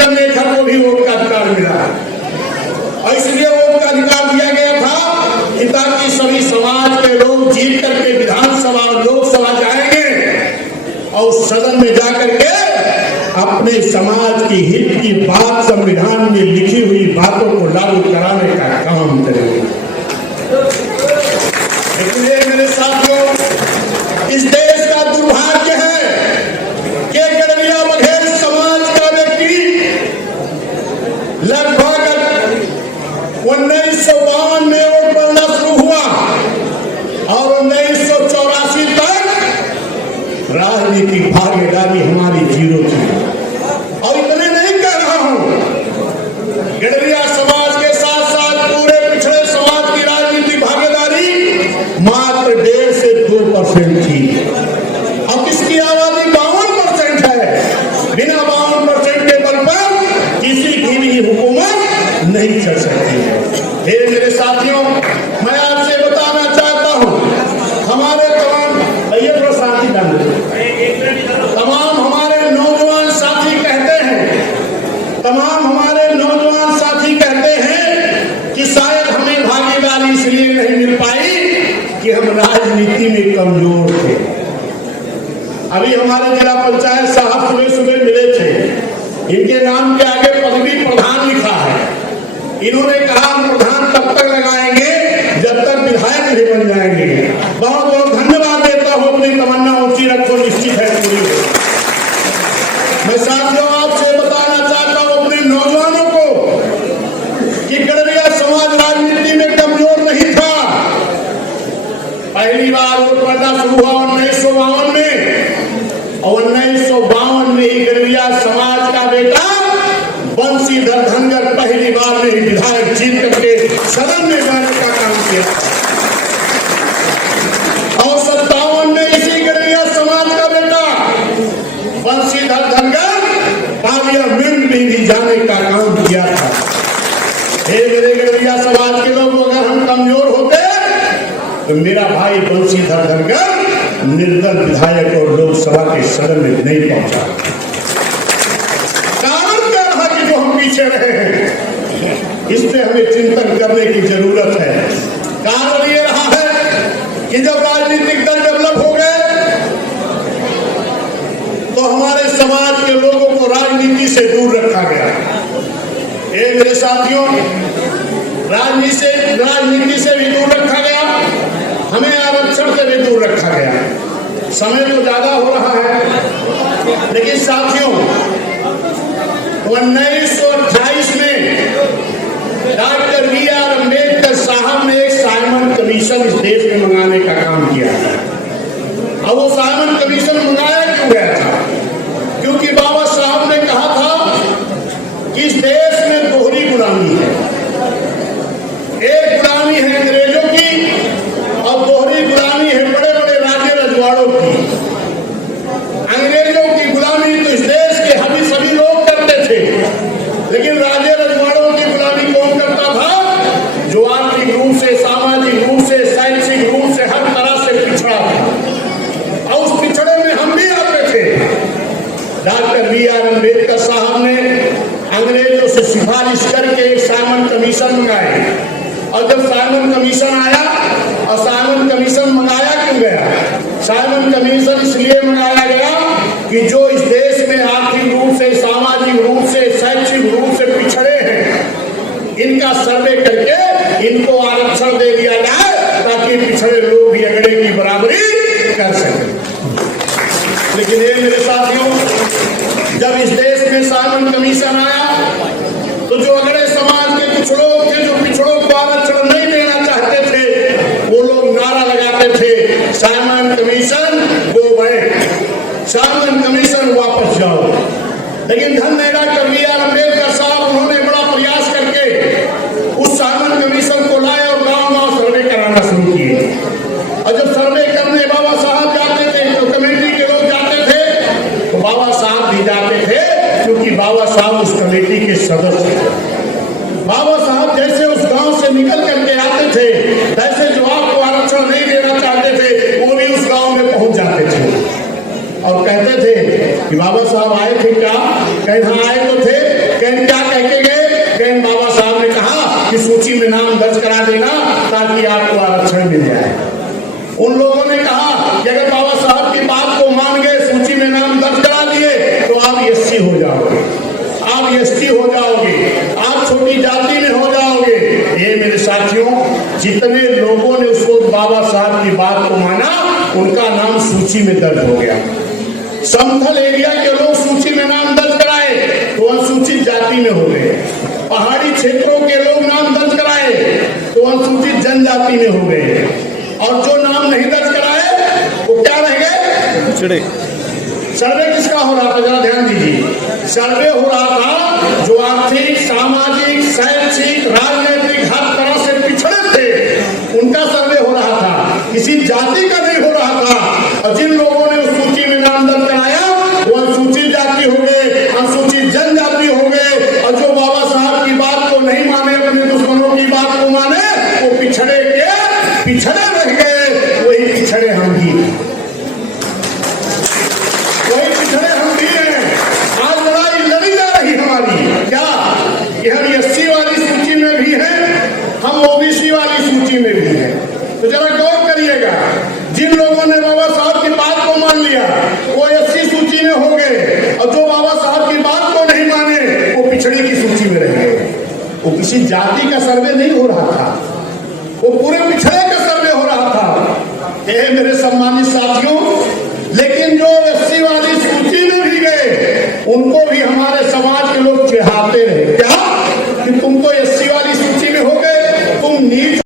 धनगर लेखक को भी वोट का अधिकार मिला और इसलिए वोट का अधिकार दिया गया था कि ताकि सभी समाज के लोग जीत करके विधानसभा और लोकसभा जाएंगे और सदन में जाकर के अपने समाज की हित की बात संविधान में लिखी हुई बातों को लागू कराने का काम करेंगे। इसलिए मेरे साथियों, इस देश का दुर्भाग्य है कि गड़बिया बघेल समाज का व्यक्ति लगभग 1952 में वोट पड़ना शुरू हुआ और 1984 तक राजनीतिक भागीदारी हमारी जीरो थी। और इतने नहीं कह रहा हूं, गड़बिया समाज के साथ साथ पूरे पिछड़े समाज की राजनीतिक भागीदारी मात्र 1.5 से 2% थी। अब इसकी आबादी 52% है। बिना 52% के बल पर किसी की भी हुकूमत नहीं चल सकती है। मेरे साथियों, मैं आपसे बताना चाहता हूं, हमारे तमाम हमारे नौजवान साथी कहते हैं कि शायद हमें भागीदारी इसलिए नहीं मिल पाई कि हम राजनीति में कमजोर थे। अभी हमारे जिला पंचायत साहब सुबह मिले थे, इनके नाम के आगे पदवी प्रधान लिखा है। इन्होंने कहा हम प्रधान तब तक लगाएंगे जब तक विधायक नहीं बन जाएंगे। बहुत बहुत धन्यवाद देता हूं, अपनी तमन्ना ऊंची रखो, निश्चित है पूरी। मैं साथियों आपसे बताना चाहता हूं अपने नौजवानों को कि गड़बिया समाज राजनीति में कमजोर नहीं था। पहली बार वोट पड़ना शुरू हुआ 1952 में और 1952 में ही गड़बिया समाज का बेटा बंशीधर धनगर पहली बार में ही विधायक जीत करके सदन में जाने का काम किया और 57 में इसी गड़बिया समाज का बेटा बंशीधर धनगर पार्लियामेंट में भी जाने का काम किया था। मेरे गड़बिया समाज के लोग, अगर हम कमजोर होते तो मेरा भाई बंशीधर धनगर निर्दल विधायक और लोकसभा के सदन में नहीं पहुंचा। कारण क्या रहा कि जो हम पीछे रहे हैं, इस पे हमें चिंतन करने की जरूरत है। कारण ये रहा है कि जब राजनीतिक दल डेवलप हो गए तो हमारे समाज के लोगों को राजनीति से दूर रखा गया। मेरे साथियों, राजनीति से भी दूर रखा गया, हमें आरक्षण से भी दूर रखा गया। समय तो ज्यादा हो रहा है, लेकिन साथियों 1928 में डॉक्टर बी.आर. अम्बेडकर साहब ने एक साइमन कमीशन इस देश में मंगाने का काम किया। अब वो साइमन कमीशन मंगाया क्यों गया था? क्योंकि बाबा साहब ने कहा था कि इस देश में दोहरी गुलामी है। एक गुलामी है अंग्रेजों की और दोहरी गुलामी है बड़े बड़े राजे रजवाड़ों की। अंग्रेजों की गुलामी तो इस देश के सभी लोग करते थे, लेकिन राजे रजवाड़ों की गुलामी कौन करता था? जो आर्थिक रूप से, सामाजिक रूप से, शैक्षिक रूप से हर तरह से पिछड़ा था और उस पिछड़े में हम भी आते थे। Doctor B R. अम्बेडकर साहब ने अंग्रेजों से सिफारिश करके एक साइमन कमीशन मंगाए और जब साइमन कमीशन आया, और साइमन कमीशन मंगाया क्यों गया? साइमन कमीशन इसलिए मंगाया गया कि जो इस देश में आर्थिक रूप से, सामाजिक रूप से, शैक्षिक रूप से पिछड़े हैं, इनका सर्वे करके इनको आरक्षण दे दिया जाए ताकि पिछड़े लोग भी अगड़े की बराबरी कर सकें। लेकिन ये मेरे साथियों, जब इस देश में साइमन कमीशन आया तो जो अगड़े समाज के कुछ लोग थे, जो पिछड़ों को आरक्षण नहीं देना चाहते थे, वो लोग नारा लगाते थे, Simon commission go back, Simon commission वापस जाओ। लेकिन धन्य डॉक्टर बी.आर. अम्बेडकर साहब, उन्होंने बड़ा प्रयास करके उस साइमन कमीशन को लाए और गांव-गांव सर्वे कराना शुरू किए। और जब सर्वे करने बाबा साहब जाते थे, तो कमेटी के लोग जाते थे, तो बाबा साहब भी जाते थे, क्योंकि बाबा साहब उस कमेटी के सदस्य थे। बाबा साहब जैसे उस गांव से निकल करके आते थे, वैसे जो आपको आरक्षण नहीं देना चाहते थे, वो भी उस गांव में पहुंच जाते थे और कहते थे कि बाबा साहब आए थे क्या? कहीं आए तो थे, सूची में नाम दर्ज करा देना ताकि आपको आरक्षण मिल जाए। उन लोगों ने कहा कि अगर बाबा साहब की बात को मान गए, सूची में नाम दर्ज करा दिए तो आप एससी हो जाओगे, आप एसटी हो जाओगे, आप छोटी जाति में हो जाओगे। ये मेरे साथियों, जितने लोगों ने उसको बाबा साहब की बात को माना उनका नाम सूची में दर्ज हो गया। समतल एरिया के लोग सूची में नाम दर्ज कराए तो अनुसूचित जाति में हो गए। पहाड़ी क्षेत्रों के लोग नाम दर्ज कराए तो अनुसूचित जनजाति में हो गए। और जो नाम नहीं दर्ज कराए वो क्या रह गए? सर्वे किसका हो रहा था? जरा ध्यान दीजिए। सर्वे हो रहा था जो आर्थिक, सामाजिक, शैक्षिक, राजनीतिक हर तरह से पिछड़े थे, उनका सर्वे हो रहा था, किसी जाति का नहीं हो रहा था। और जिन लोगों ने उस सूची में नाम दर्ज कराया वो अनुसूचित जाति हो गए, अनुसूचित जनजाति हो गए। और जो बाबा साहब की बात को नहीं माने, अपने दुश्मनों की बात को माने, वो पिछड़े के पिछड़े रह गए। वही पिछड़े हम भी, वही पिछड़े हम भी हैं। आज लड़ाई लड़ी जा रही हमारी क्या कि हम एससी वाली सूची में भी हैं, हम ओबीसी वाली सूची में भी हैं। तो जरा गौर करिएगा, जिन लोगों ने बाबा साहब की बात को मान लिया वो एससी सूची में हो गए, और जो बाबा साहब की बात को नहीं माने वो पिछड़ी की सूची में रह गए। वो किसी जाति का सर्वे नहीं हो रहा था, वो पूरे पिछड़े का सर्वे हो रहा था। मेरे सम्मानित